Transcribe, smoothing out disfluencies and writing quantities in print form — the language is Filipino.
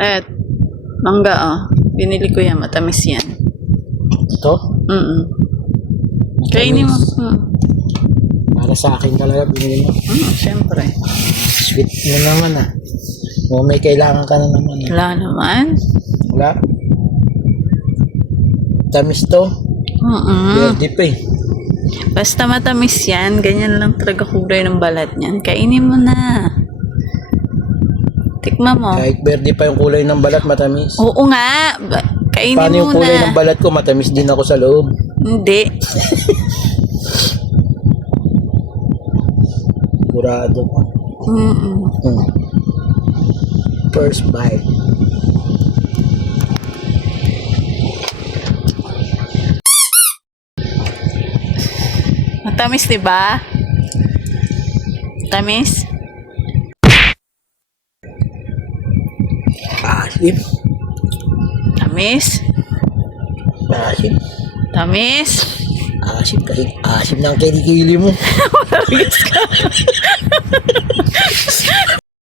Eh, mangga binili ko yan, matamis yan. Ito? Kainin mo. Para sa akin talaga binili mo. Siyempre. Sweet mo naman ah. O may kailangan ka na naman ah. Wala naman. Wala. Tamis to. Verde pa eh. Basta matamis yan, ganyan lang talaga kulay ng balat niyan. Kainin mo na. Tikman mo. Kahit verde pa yung kulay ng balat, matamis. Oo nga. Kainin Paano yung mo kulay na. ng balat ko? Matamis din ako sa loob. Hindi. Kurado ka. First bite. Matamis, di ba? Matamis? Asim. Tamis? Asim. Tamis? Asim kasi asim ng kilikili mo.